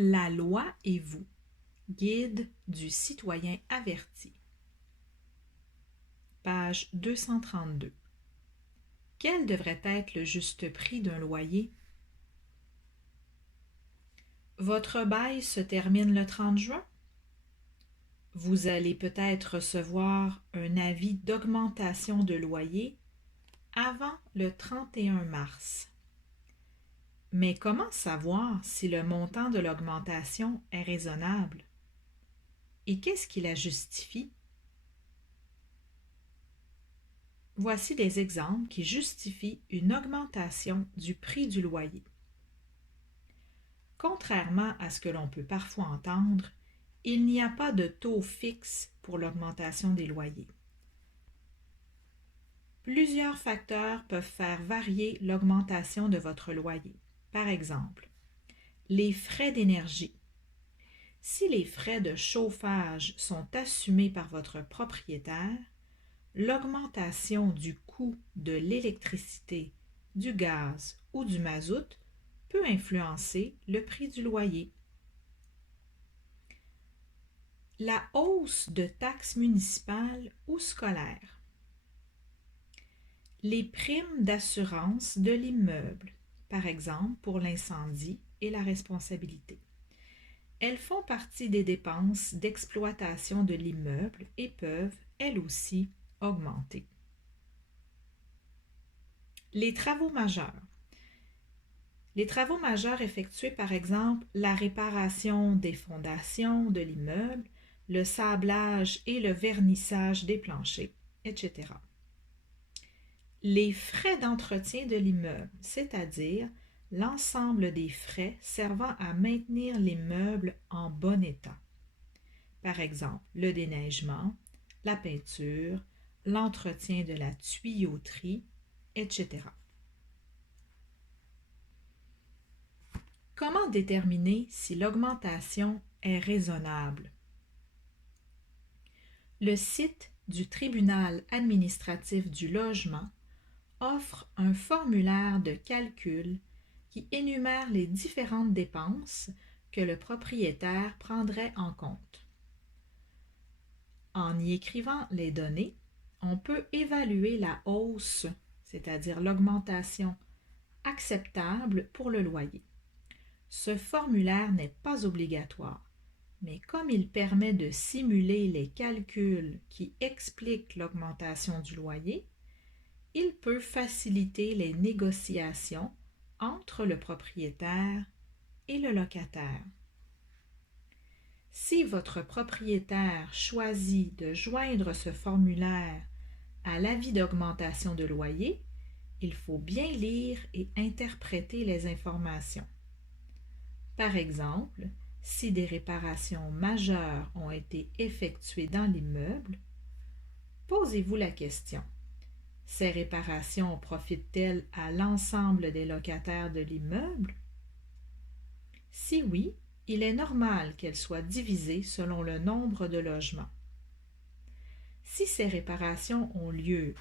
La loi et vous, guide du citoyen averti. Page 232. Quel devrait être le juste prix d'un loyer? Votre bail se termine le 30 juin? Vous allez peut-être recevoir un avis d'augmentation de loyer avant le 31 mars. Mais comment savoir si le montant de l'augmentation est raisonnable? Et qu'est-ce qui la justifie? Voici des exemples qui justifient une augmentation du prix du loyer. Contrairement à ce que l'on peut parfois entendre, il n'y a pas de taux fixe pour l'augmentation des loyers. Plusieurs facteurs peuvent faire varier l'augmentation de votre loyer. Par exemple, les frais d'énergie. Si les frais de chauffage sont assumés par votre propriétaire, l'augmentation du coût de l'électricité, du gaz ou du mazout peut influencer le prix du loyer. La hausse de taxes municipales ou scolaires. Les primes d'assurance de l'immeuble, par exemple pour l'incendie et la responsabilité. Elles font partie des dépenses d'exploitation de l'immeuble et peuvent, elles aussi, augmenter. Les travaux majeurs. Les travaux majeurs effectués, par exemple, la réparation des fondations de l'immeuble, le sablage et le vernissage des planchers, etc. Les frais d'entretien de l'immeuble, c'est-à-dire l'ensemble des frais servant à maintenir l'immeuble en bon état. Par exemple, le déneigement, la peinture, l'entretien de la tuyauterie, etc. Comment déterminer si l'augmentation est raisonnable? Le site du tribunal administratif du logement offre un formulaire de calcul qui énumère les différentes dépenses que le propriétaire prendrait en compte. En y écrivant les données, on peut évaluer la hausse, c'est-à-dire l'augmentation acceptable pour le loyer. Ce formulaire n'est pas obligatoire, mais comme il permet de simuler les calculs qui expliquent l'augmentation du loyer, il peut faciliter les négociations entre le propriétaire et le locataire. Si votre propriétaire choisit de joindre ce formulaire à l'avis d'augmentation de loyer, il faut bien lire et interpréter les informations. Par exemple, si des réparations majeures ont été effectuées dans l'immeuble, posez-vous la question: ces réparations profitent-elles à l'ensemble des locataires de l'immeuble? Si oui, il est normal qu'elles soient divisées selon le nombre de logements. Si ces réparations ont lieu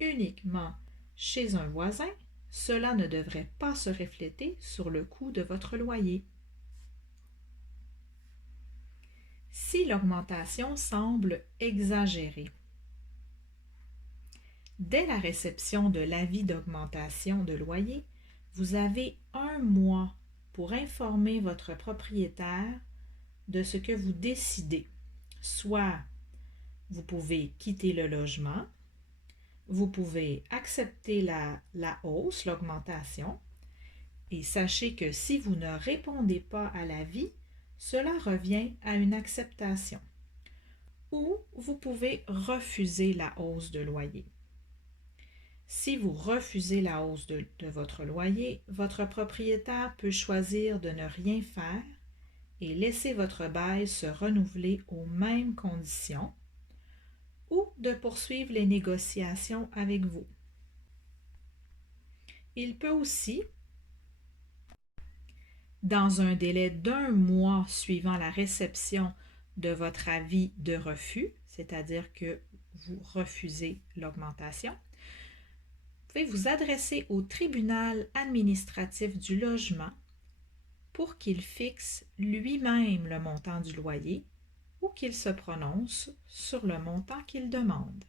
uniquement chez un voisin, cela ne devrait pas se refléter sur le coût de votre loyer. Si l'augmentation semble exagérée. Dès la réception de l'avis d'augmentation de loyer, vous avez 1 mois pour informer votre propriétaire de ce que vous décidez. Soit vous pouvez quitter le logement, vous pouvez accepter la hausse, l'augmentation, et sachez que si vous ne répondez pas à l'avis, cela revient à une acceptation. Ou vous pouvez refuser la hausse de loyer. Si vous refusez la hausse de votre loyer, votre propriétaire peut choisir de ne rien faire et laisser votre bail se renouveler aux mêmes conditions ou de poursuivre les négociations avec vous. Il peut aussi, dans un délai d'1 mois suivant la réception de votre avis de refus, c'est-à-dire que vous refusez l'augmentation, vous pouvez vous adresser au tribunal administratif du logement pour qu'il fixe lui-même le montant du loyer ou qu'il se prononce sur le montant qu'il demande.